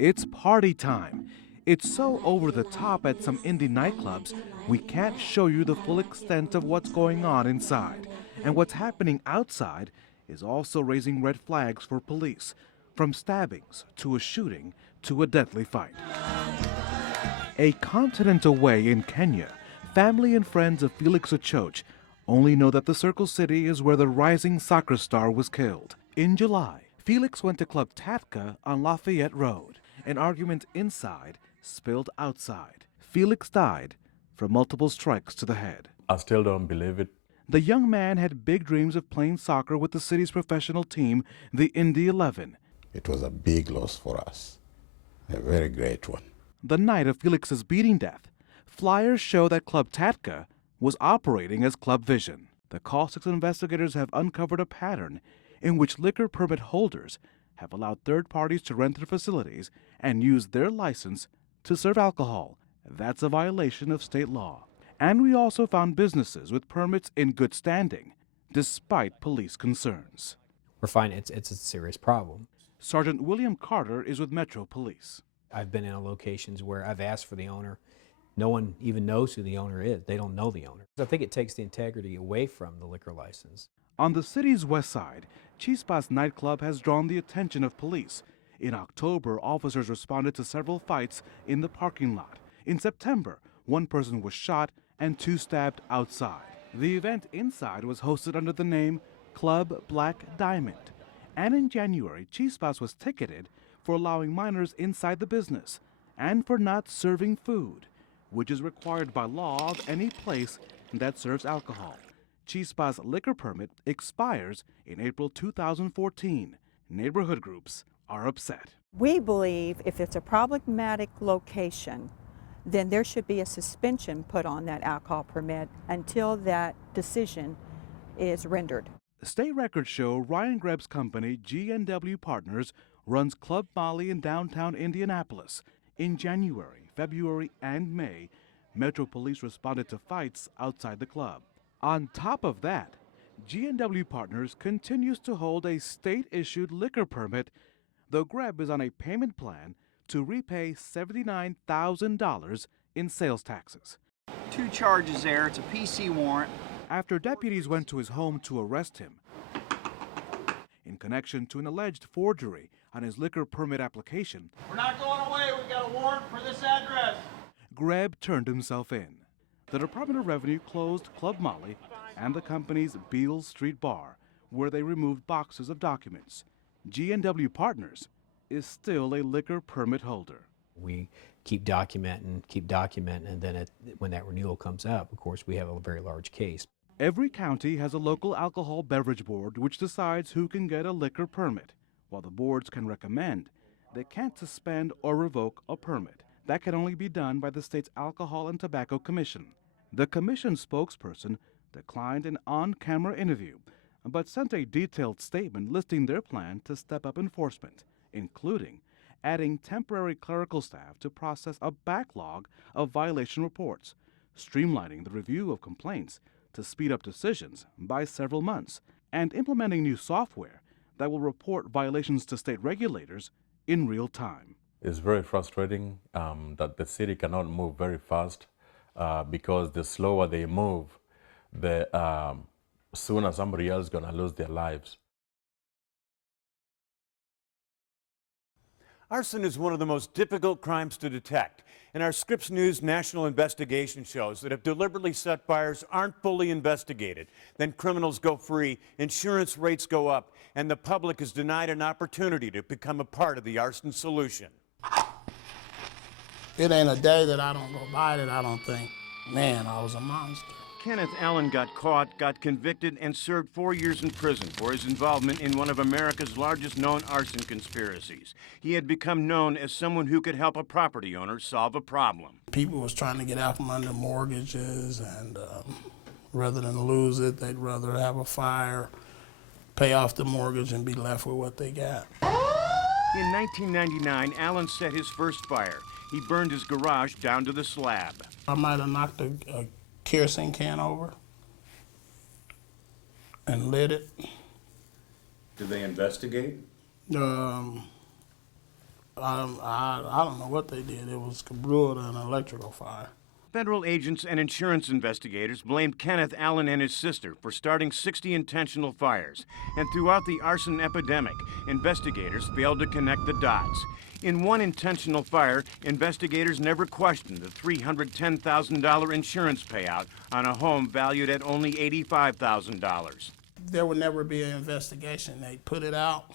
It's party time. It's so over the top at some indie nightclubs, we can't show you the full extent of what's going on inside. And what's happening outside is also raising red flags for police, from stabbings to a shooting to a deadly fight. A continent away in Kenya, family and friends of Felix Ochoch only know that the Circle City is where the rising soccer star was killed. In July, Felix went to Club Tatka on Lafayette Road. An argument inside spilled outside. Felix died from multiple strikes to the head. I still don't believe it. The young man had big dreams of playing soccer with the city's professional team, the Indy 11. It was a big loss for us, a very great one. The night of Felix's beating death, flyers show that Club Tatka was operating as Club Vision. The Caustic investigators have uncovered a pattern in which liquor permit holders have allowed third parties to rent their facilities and use their license to serve alcohol. That's a violation of state law. And we also found businesses with permits in good standing, despite police concerns. We're finding it's a serious problem. Sergeant William Carter is with Metro Police. I've been in locations where I've asked for the owner. No one even knows who the owner is. They don't know the owner. I think it takes the integrity away from the liquor license. On the city's west side, Chispas nightclub has drawn the attention of police. In October, officers responded to several fights in the parking lot. In September, one person was shot and two stabbed outside. The event inside was hosted under the name Club Black Diamond. And in January, Chispas was ticketed for allowing minors inside the business and for not serving food, which is required by law of any place that serves alcohol. Chispas' liquor permit expires in April 2014. Neighborhood groups are upset. We believe if it's a problematic location, then there should be a suspension put on that alcohol permit until that decision is rendered. State records show Ryan Greb's company, G&W Partners, runs Club Molly in downtown Indianapolis. In January, February, and May, Metro Police responded to fights outside the club. On top of that, G&W Partners continues to hold a state-issued liquor permit, though Greb is on a payment plan to repay $79,000 in sales taxes. Two charges there. It's a PC warrant. After deputies went to his home to arrest him in connection to an alleged forgery on his liquor permit application, "We're not going away. We've got a warrant for this address." Greb turned himself in. The Department of Revenue closed Club Molly and the company's Beale Street Bar, where they removed boxes of documents. G&W Partners is still a liquor permit holder. We keep documenting, and then when that renewal comes up, of course, we have a very large case. Every county has a local alcohol beverage board which decides who can get a liquor permit. While the boards can recommend, they can't suspend or revoke a permit. That can only be done by the state's Alcohol and Tobacco Commission. The commission spokesperson declined an on-camera interview, but sent a detailed statement listing their plan to step up enforcement, including adding temporary clerical staff to process a backlog of violation reports, streamlining the review of complaints to speed up decisions by several months, and implementing new software that will report violations to state regulators in real time. It's very frustrating that the city cannot move very fast because the slower they move, the sooner somebody else is going to lose their lives. Arson is one of the most difficult crimes to detect, and our Scripps News national investigation shows that if deliberately set fires aren't fully investigated, then criminals go free, insurance rates go up, and the public is denied an opportunity to become a part of the arson solution. It ain't a day that I don't go by that I don't think, man, I was a monster. Kenneth Allen got caught, got convicted, and served 4 years in prison for his involvement in one of America's largest known arson conspiracies. He had become known as someone who could help a property owner solve a problem. People was trying to get out from under mortgages, and rather than lose it, they'd rather have a fire, pay off the mortgage, and be left with what they got. In 1999, Allen set his first fire. He burned his garage down to the slab. I might have knocked a kerosene can over and lit it. Did they investigate? A I don't know what they did. It was brewed an electrical fire. Federal agents and insurance investigators blamed Kenneth Allen and his sister for starting 60 intentional fires. And throughout the arson epidemic, investigators failed to connect the dots. In one intentional fire, investigators never questioned the $310,000 insurance payout on a home valued at only $85,000. There would never be an investigation. They'd put it out,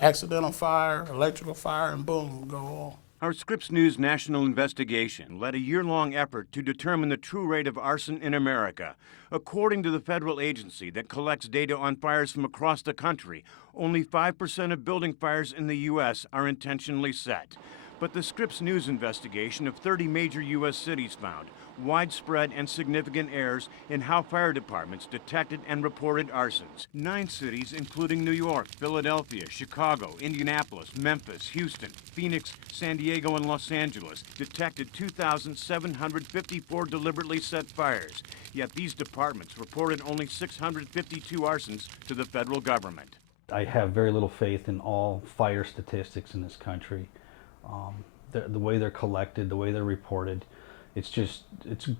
accidental fire, electrical fire, and boom, go on. Our Scripps News national investigation led a year-long effort to determine the true rate of arson in America. According to the federal agency that collects data on fires from across the country, only 5% of building fires in the U.S. are intentionally set. But the Scripps News investigation of 30 major U.S. cities found widespread and significant errors in how fire departments detected and reported arsons. 9 cities, including New York, Philadelphia, Chicago, Indianapolis, Memphis, Houston, Phoenix, San Diego, and Los Angeles, detected 2,754 deliberately set fires. Yet these departments reported only 652 arsons to the federal government. I have very little faith in all fire statistics in this country. The way they're collected, the way they're reported,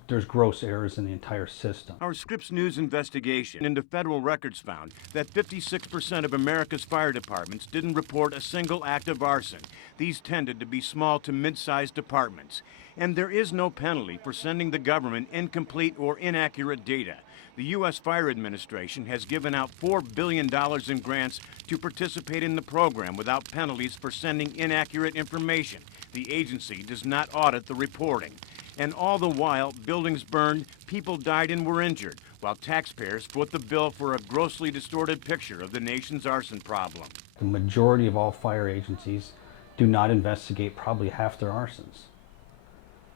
there's gross errors in the entire system. Our Scripps News investigation into federal records found that 56% of America's fire departments didn't report a single act of arson. These tended to be small to mid-sized departments. And there is no penalty for sending the government incomplete or inaccurate data. The U.S. Fire Administration has given out $4 billion in grants to participate in the program without penalties for sending inaccurate information. The agency does not audit the reporting. And all the while, buildings burned, people died and were injured, while taxpayers foot the bill for a grossly distorted picture of the nation's arson problem. The majority of all fire agencies do not investigate probably half their arsons.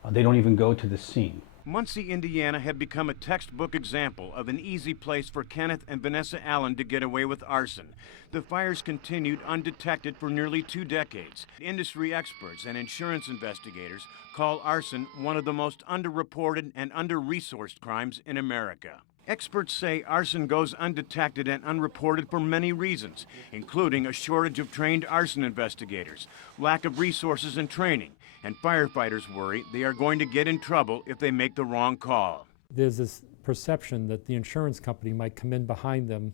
They don't even go to the scene. Muncie, Indiana had become a textbook example of an easy place for Kenneth and Vanessa Allen to get away with arson. The fires continued undetected for nearly 2 decades. Industry experts and insurance investigators call arson one of the most underreported and under-resourced crimes in America. Experts say arson goes undetected and unreported for many reasons, including a shortage of trained arson investigators, lack of resources and training, and firefighters worry they are going to get in trouble if they make the wrong call. There's this perception that the insurance company might come in behind them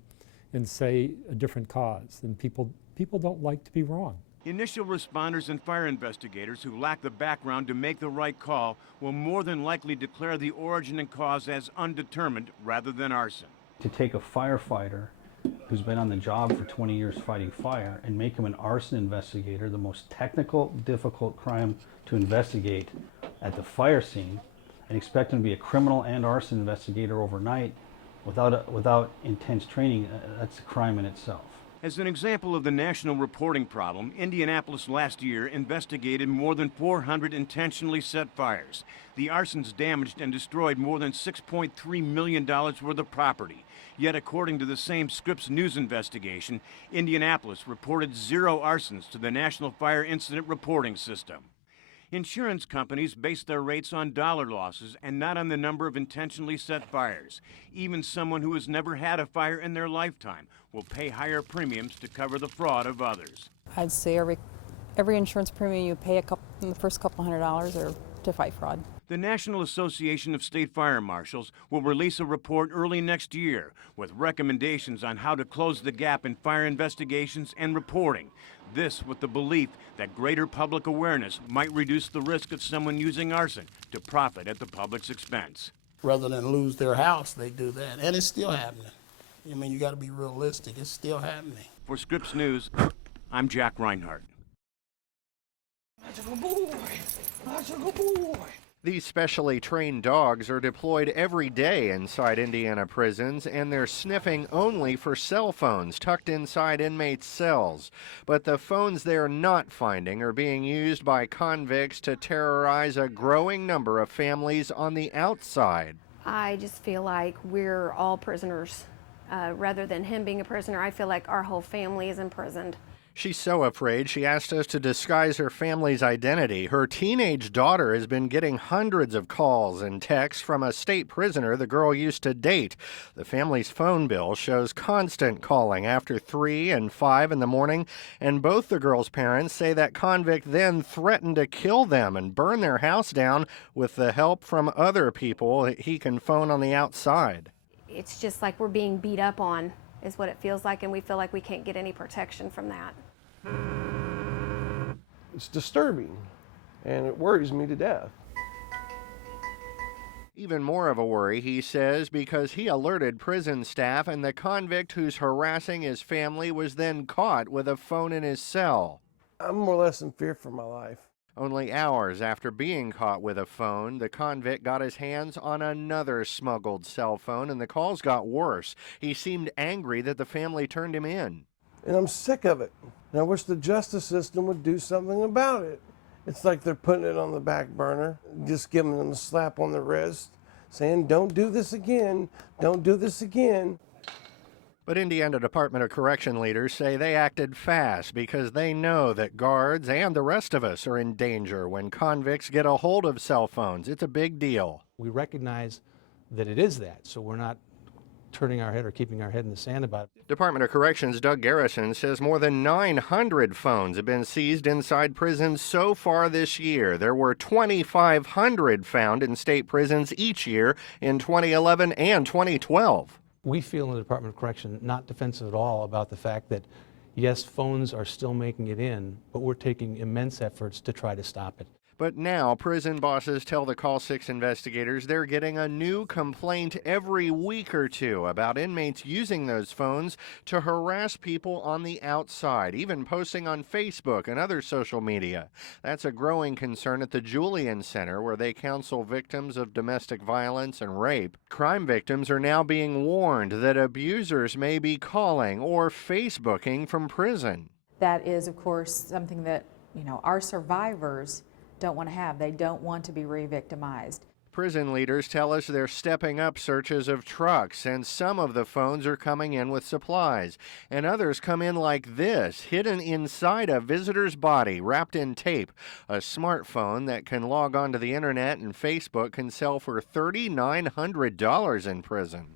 and say a different cause, and people don't like to be wrong. Initial responders and fire investigators who lack the background to make the right call will more than likely declare the origin and cause as undetermined rather than arson. To take a firefighter who's been on the job for 20 years fighting fire and make him an arson investigator, the most technical, difficult crime to investigate at the fire scene, and expect him to be a criminal and arson investigator overnight without intense training, that's a crime in itself. As an example of the national reporting problem, Indianapolis last year investigated more than 400 intentionally set fires. The arsons damaged and destroyed more than $6.3 million worth of property. Yet, according to the same Scripps News investigation, Indianapolis reported 0 arsons to the National Fire Incident Reporting System. Insurance companies base their rates on dollar losses and not on the number of intentionally set fires. Even someone who has never had a fire in their lifetime will pay higher premiums to cover the fraud of others. I'd say every insurance premium you pay in the first couple $100 are to fight fraud. The National Association of State Fire Marshals will release a report early next year with recommendations on how to close the gap in fire investigations and reporting. This with the belief that greater public awareness might reduce the risk of someone using arson to profit at the public's expense. Rather than lose their house, they do that. And it's still happening. I mean, you got to be realistic. It's still happening. For Scripps News, I'm Jack Reinhardt. These specially trained dogs are deployed every day inside Indiana prisons, and they're sniffing only for cell phones tucked inside inmates' cells. But the phones they're not finding are being used by convicts to terrorize a growing number of families on the outside. I just feel like we're all prisoners. Rather than him being a prisoner, I feel like our whole family is imprisoned. She's so afraid she asked us to disguise her family's identity. Her teenage daughter has been getting hundreds of calls and texts from a state prisoner the girl used to date. The family's phone bill shows constant calling after 3 and 5 in the morning, and both the girls' parents say that convict then threatened to kill them and burn their house down with the help from other people he can phone on the outside. It's just like we're being beat up on, is what it feels like, and we feel like we can't get any protection from that. It's disturbing, and it worries me to death. Even more of a worry, he says, because he alerted prison staff, and the convict who's harassing his family was then caught with a phone in his cell. I'm more or less in fear for my life. Only hours after being caught with a phone, the convict got his hands on another smuggled cell phone, and the calls got worse. He seemed angry that the family turned him in. And I'm sick of it. And I wish the justice system would do something about it. It's like they're putting it on the back burner, just giving them a slap on the wrist, saying, don't do this again, don't do this again. But Indiana Department of Correction leaders say they acted fast because they know that guards and the rest of us are in danger when convicts get a hold of cell phones. It's a big deal. We recognize that it is that, so we're not turning our head or keeping our head in the sand about it. Department of Corrections' Doug Garrison says more than 900 phones have been seized inside prisons so far this year. There were 2,500 found in state prisons each year in 2011 and 2012. We feel in the Department of Correction not defensive at all about the fact that, yes, phones are still making it in, but we're taking immense efforts to try to stop it. But now prison bosses tell the Call 6 investigators they're getting a new complaint every week or two about inmates using those phones to harass people on the outside, even posting on Facebook and other social media. That's a growing concern at the Julian Center, where they counsel victims of domestic violence and rape. Crime victims are now being warned that abusers may be calling or Facebooking from prison. That is, of course, something that, our survivors don't want to have. They don't want to be re-victimized. Prison leaders tell us they're stepping up searches of trucks, and some of the phones are coming in with supplies, and others come in like this, hidden inside a visitor's body, wrapped in tape. A smartphone that can log onto the internet and Facebook can sell for $3,900 in prison.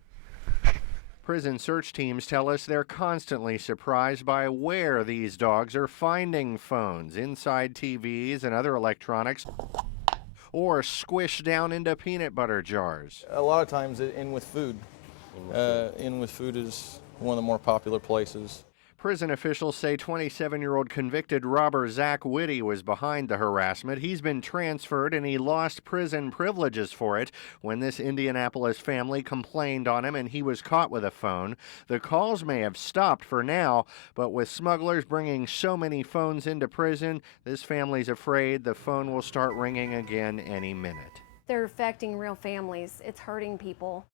Prison search teams tell us they're constantly surprised by where these dogs are finding phones, inside TVs and other electronics, or squished down into peanut butter jars. A lot of times in with food. In with food is one of the more popular places. Prison officials say 27-year-old convicted robber Zach Whitty was behind the harassment. He's been transferred, and he lost prison privileges for it when this Indianapolis family complained on him and he was caught with a phone. The calls may have stopped for now, but with smugglers bringing so many phones into prison, this family's afraid the phone will start ringing again any minute. They're affecting real families. It's hurting people.